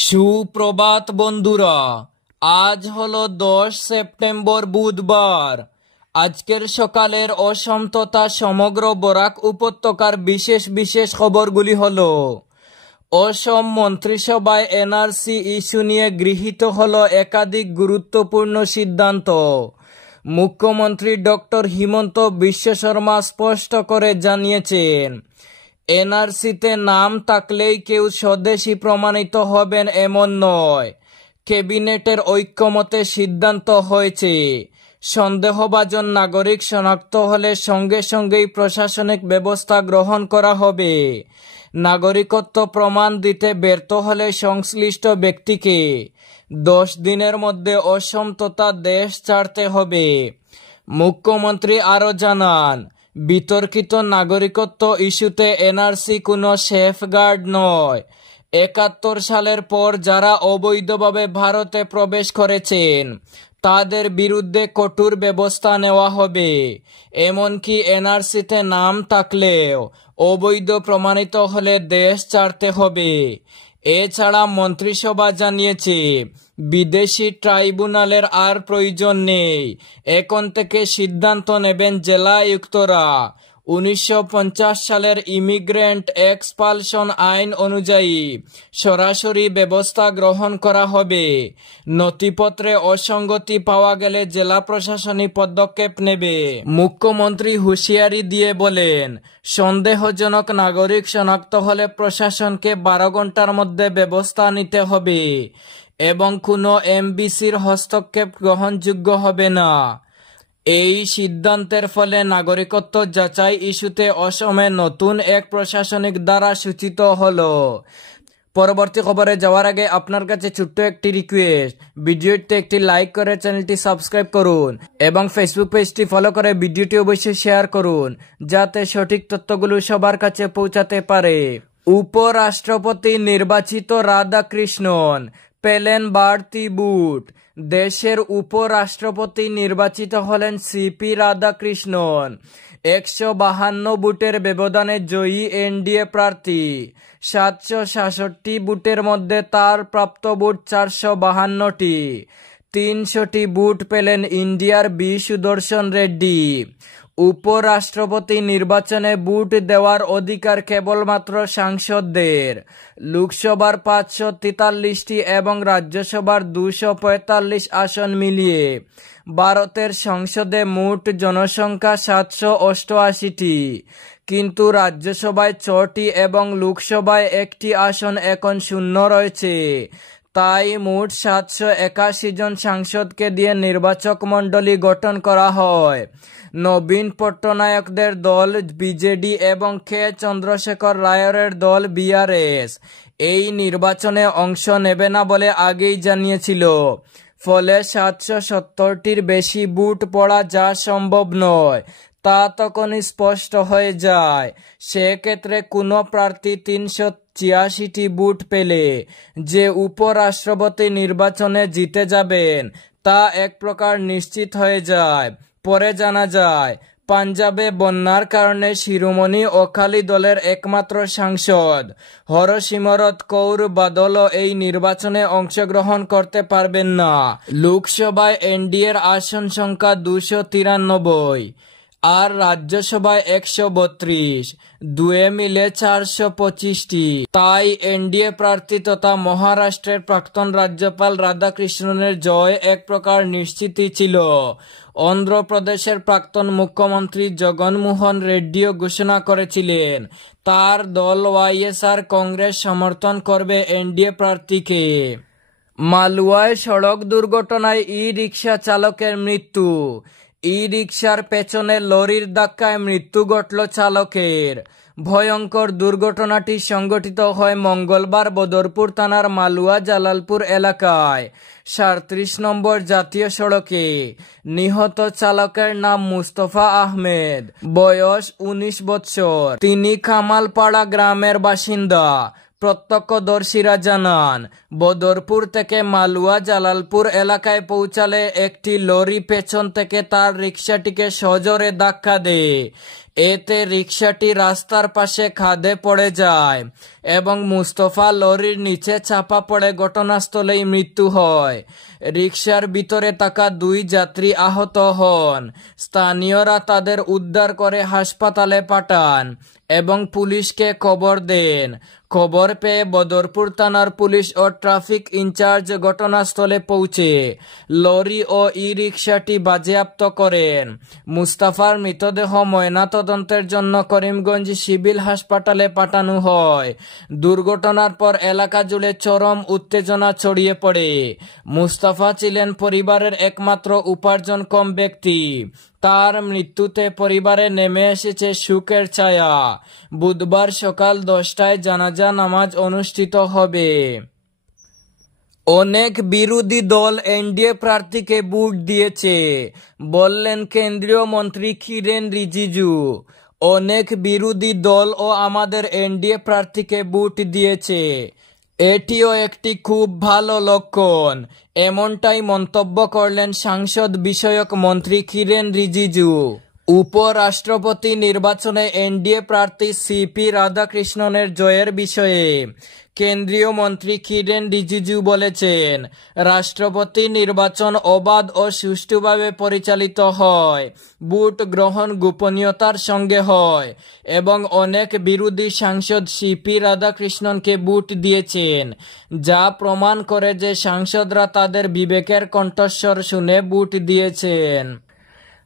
সুপ্রভাত বন্ধুরা, আজ হলো 10 সেপ্টেম্বর বুধবার। আজকের সকালের অসম তথা সমগ্র বরাক উপত্যকার বিশেষ বিশেষ খবরগুলি হলো: অসম মন্ত্রিসভায় এনআরসি ইস্যু নিয়ে গৃহীত হলো একাধিক গুরুত্বপূর্ণ সিদ্ধান্ত। মুখ্যমন্ত্রী ডক্টর হিমন্ত বিশ্ব শর্মা স্পষ্ট করে জানিয়েছেন, এনআরসিতে নাম থাকলেই কেউ স্বদেশী প্রমাণিত হবেন এমন নয়। ক্যাবিনেটের ঐক্যমতে সিদ্ধান্ত হয়েছে, সন্দেহভাজন নাগরিক শনাক্ত হলে সঙ্গে সঙ্গেই প্রশাসনিক ব্যবস্থা গ্রহণ করা হবে। নাগরিকত্ব প্রমাণ দিতে ব্যর্থ হলে সংশ্লিষ্ট ব্যক্তিকে 10 দিনের মধ্যে অসম তথা দেশ ছাড়তে হবে। মুখ্যমন্ত্রী আরও জানান, বিতর্কিত নাগরিকত্ব ইস্যুতে এনআরসি কোনো সেফগার্ড নয়। 71 সালের পর যারা অবৈধভাবে ভারতে প্রবেশ করেছেন তাদের বিরুদ্ধে কঠোর ব্যবস্থা নেওয়া হবে। এমনকি এনআরসিতে নাম থাকলেও অবৈধ প্রমাণিত হলে দেশ ছাড়তে হবে। এছাড়া মন্ত্রিসভা জানিয়েছে, বিদেশি ট্রাইব্যুনালের আর প্রয়োজন নেই। এখন থেকে সিদ্ধান্ত নেবেন জেলা আয়ুক্তরা। 1950 সালের ইমিগ্রেন্ট এক্সপালশন আইন অনুযায়ী সরাসরি ব্যবস্থা গ্রহণ করা হবে। নথিপত্রে অসঙ্গতি পাওয়া গেলে জেলা প্রশাসনিক পদক্ষেপ নেবে। মুখ্যমন্ত্রী হুঁশিয়ারি দিয়ে বলেন, সন্দেহজনক নাগরিক শনাক্ত হলে প্রশাসনকে 12 ঘন্টার মধ্যে ব্যবস্থা নিতে হবে এবং কোনো এমবিসির হস্তক্ষেপ গ্রহণযোগ্য হবে না। এই সিদ্ধান্তের ফলে নাগরিকত্ব যাচাই ইস্যুতে অসমে নতুন এক প্রশাসনিক ধারা সূচিত হলো। পরবর্তী খবরে যাওয়ার আগে আপনার কাছে ছোট্ট একটি রিকোয়েস্ট, ভিডিওতে একটি লাইক করে চ্যানেলটি সাবস্ক্রাইব করুন এবং ফেসবুক পেজটি ফলো করে ভিডিওটি অবশ্যই শেয়ার করুন যাতে সঠিক তথ্যগুলো সবার কাছে পৌঁছাতে পারে। উপরাষ্ট্রপতি নির্বাচিত রাধাকৃষ্ণন পেলেন বাড়তি বুট। দেশের উপরাষ্ট্রপতি নির্বাচিত হলেন সিপি রাধাকৃষ্ণন। 152 বুটের ব্যবধানে জয়ী এনডিএ প্রার্থী। 766 বুটের মধ্যে তার প্রাপ্ত বুট 452টি। 300টি বুট পেলেন ইন্ডিয়ার বি সুদর্শন রেড্ডি। উপরাষ্ট্রপতি নির্বাচনে বুট দেওয়ার অধিকার কেবলমাত্র সাংসদদের। লোকসভার 543টি এবং রাজ্যসভার 245 আসন মিলিয়ে ভারতের সংসদে মোট জনসংখ্যা 788টি, কিন্তু রাজ্যসভায় 6টি এবং লোকসভায় 1টি আসন এখন শূন্য রয়েছে। তাই মোট 781 জন সাংসদকে দিয়ে নির্বাচক মণ্ডলী গঠন করা হয়। নবীন পট্টনায়কদের দল বিজেডি এবং কে চন্দ্রশেখর রায়ের দল বিআরএস এই নির্বাচনে অংশ নেবে না বলে আগেই জানিয়েছিল। ফলে 770টির বেশি বুট পড়া যা সম্ভব নয় তা তখনই স্পষ্ট হয়ে যায়। সেক্ষেত্রে কোনো প্রার্থী 386টি বুট পেলে যে উপরাষ্ট্রপতি নির্বাচনে জিতে যাবেন তা এক প্রকার নিশ্চিত হয়ে যায়। পরে জানা যায়, পাঞ্জাবে বন্যার কারণে শিরোমণি অকালি দলের একমাত্র সাংসদ হরসিমরত কৌর বাদলও এই নির্বাচনে অংশগ্রহণ করতে পারবেন না। লোকসভায় এনডিএর আসন সংখ্যা 293 আর রাজ্যসভায় 132, দুয়ে মিলে 425টি। তাই এনডিএ প্রার্থী তথা মহারাষ্ট্রের প্রাক্তন রাজ্যপাল রাধাকৃষ্ণনের জয় এক প্রকার নিশ্চিতই ছিল। অন্ধ্রপ্রদেশের প্রাক্তন মুখ্যমন্ত্রী জগনমোহন রেড্ডিও ঘোষণা করেছিলেন, তার দল ওয়াইএসআর কংগ্রেস সমর্থন করবে এনডিএ প্রার্থীকে। মালুয়ায় সড়ক দুর্ঘটনায় ই-রিকশা চালকের মৃত্যু। ই-রিকশার পেছনে লরির ধাক্কায় মৃত্যু ঘটল চালকের। ভয়ঙ্কর দুর্ঘটনাটি সংঘটিত হয় মঙ্গলবার বদরপুর থানার মালুয়া জালালপুর এলাকায় 37 নম্বর জাতীয় সড়কে। নিহত চালকের নাম মুস্তফা আহমেদ, বয়স 19 বছর। তিনি কামালপাড়া গ্রামের বাসিন্দা। প্রত্যক্ষদর্শীরা জানান, বদরপুর থেকে মালুয়া জালালপুর এলাকায় পৌঁছালে একটি লরি পেছন থেকে তার রিকশাটিকে সজোরে ধাক্কা দেয়। এতে রিকশাটি রাস্তার পাশে খাদে পড়ে যায় এবং মুস্তফা লরির নিচে চাপা পড়ে ঘটনাস্থলেই মৃত্যু হয়। রিকশার ভিতরে থাকা 2 যাত্রী আহত হন। স্থানীয়রা তাদের উদ্ধার করে হাসপাতালে পাঠান এবং পুলিশকে খবর দেন। খবর পেয়ে বদরপুর থানার পুলিশ ও ট্রাফিক ইনচার্জ ঘটনাস্থলে পৌঁছে লরি ও ই-রিকশাটি বাজেয়াপ্ত করেন। মুস্তাফার মৃতদেহ ময়নাতদন্তের জন্য করিমগঞ্জ সিভিল হাসপাতালে পাঠানো হয়। দুর্ঘটনার পর এলাকা জুড়ে চরম উত্তেজনা ছড়িয়ে পড়ে। মুস্তাফা ছিলেন পরিবারের একমাত্র উপার্জনক্ষম ব্যক্তি। তার মৃত্যুতে পরিবারে নেমে এসেছে শোকের ছায়া। বুধবার সকাল 10টায় জানাজা নামাজ অনুষ্ঠিত হবে। অনেক বিরোধী দল এনডিএ প্রার্থীকে ভোট দিয়েছে, বললেন কেন্দ্রীয় মন্ত্রী কিরেন রিজিজু। অনেক বিরোধী দল ও আমাদের এনডিএ প্রার্থীকে ভোট দিয়েছে, এটিও একটি খুব ভালো লক্ষণ, এমনটাই মন্তব্য করলেন সাংসদ বিষয়ক মন্ত্রী কিরেন রিজিজু। উপরাষ্ট্রপতি নির্বাচনে এনডিএ প্রার্থী সিপি রাধাকৃষ্ণনের জয়ের বিষয়ে কেন্দ্রীয় মন্ত্রী কিরেন রিজিজু বলেছেন, রাষ্ট্রপতি নির্বাচন অবাধ ও সুষ্ঠুভাবে পরিচালিত হয়, ভোট গ্রহণ গোপনীয়তার সঙ্গে হয় এবং অনেক বিরোধী সাংসদ সিপি রাধাকৃষ্ণনকে ভোট দিয়েছেন, যা প্রমাণ করে যে সাংসদরা তাদের বিবেকের কণ্ঠস্বর শুনে ভোট দিয়েছেন।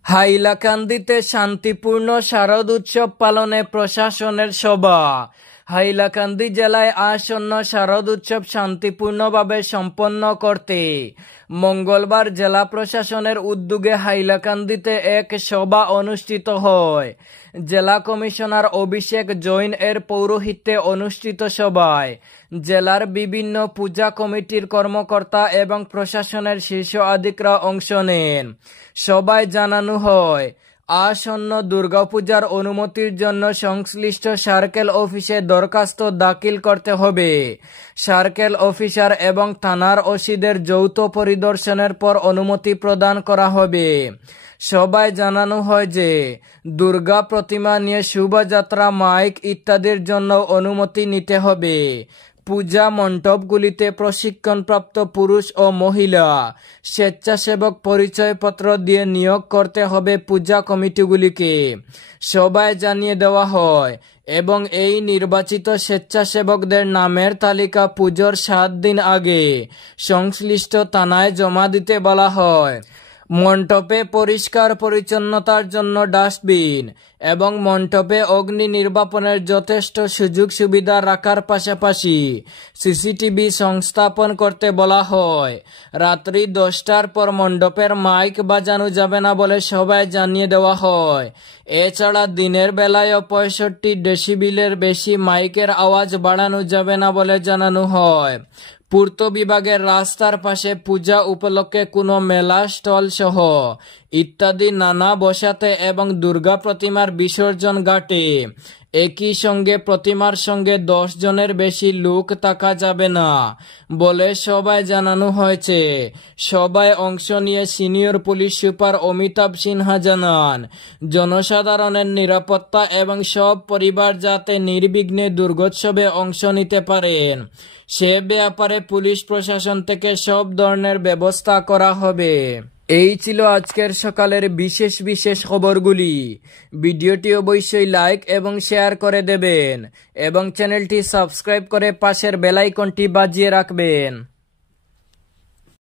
হাইলাকান্দিতে শান্তিপূর্ণ শারদ উৎসব পালনে প্রশাসনের সভা। হাইলাকান্দি জেলায় আসন্ন শারদ উৎসব শান্তিপূর্ণভাবে সম্পন্ন করতে মঙ্গলবার জেলা প্রশাসনের উদ্যোগে হাইলাকান্দিতে এক সভা অনুষ্ঠিত হয়। জেলা কমিশনার অভিষেক জৈন এর পৌরোহিত্যে অনুষ্ঠিত সভায় জেলার বিভিন্ন পূজা কমিটির কর্মকর্তা এবং প্রশাসনের শীর্ষ আধিকারিকরা অংশ নেন। সভায় জানানো হয়, আসন্ন দুর্গাপূজার অনুমতির জন্য সংশ্লিষ্ট সার্কেল অফিসে দরখাস্ত দাখিল করতে হবে। সার্কেল অফিসার এবং থানার ওসিদের যৌথ পরিদর্শনের পর অনুমতি প্রদান করা হবে। সবাই জানানো হয় যে দুর্গা প্রতিমা নিয়ে শোভাযাত্রা, মাইক ইত্যাদির জন্য অনুমতি নিতে হবে। পূজা মণ্ডপগুলিতে প্রশিক্ষণপ্রাপ্ত পুরুষ ও মহিলা স্বেচ্ছাসেবক পরিচয়পত্র দিয়ে নিয়োগ করতে হবে পূজা কমিটিগুলিকে। সবাই জানিয়ে দেওয়া হয় এবং এই নির্বাচিত স্বেচ্ছাসেবকদের নামের তালিকা পুজোর 7 দিন আগে সংশ্লিষ্ট থানায় জমা দিতে বলা হয়। মণ্ডপে পরিষ্কার পরিচ্ছন্নতার জন্য ডাস্টবিন এবং মণ্ডপে অগ্নি নির্বাপনের যথেষ্ট সুযোগ সুবিধা রাখার পাশাপাশি সিসিটিভি সংস্থাপন করতে বলা হয়। রাত্রি 10টার পর মণ্ডপের মাইক বাজানো যাবে না বলে সবাই জানিয়ে দেওয়া হয়। এছাড়া দিনের বেলায়ও 65 ডেসিবেলের বেশি মাইকের আওয়াজ বাড়ানো যাবে না বলে জানানো হয়। পূর্ত বিভাগের রাস্তার পাশে পূজা উপলক্ষে কোনো মেলা, স্টল সহ ইত্যাদি নানা বসাতে এবং দুর্গা প্রতিমার বিসর্জন ঘাটে একই সঙ্গে প্রতিমার সঙ্গে 10 জনের বেশি লোক থাকা যাবে না বলে সবাই জানানো হয়েছে। সবাই অংশ নিয়ে senior police super Amitabh Sinha জানান, জনসাধারণের নিরাপত্তা এবং সব পরিবার যাতে নির্বিঘ্নে দুর্গোৎসবে অংশ নিতে পারেন সে ব্যাপারে পুলিশ প্রশাসন থেকে সব ধরনের ব্যবস্থা করা হবে। এই ছিল আজকের সকালের বিশেষ খবরগুলি। ভিডিওটি অবশ্যই লাইক এবং শেয়ার করে দেবেন এবং চ্যানেলটি সাবস্ক্রাইব করে পাশের বেল আইকনটি বাজিয়ে রাখবেন।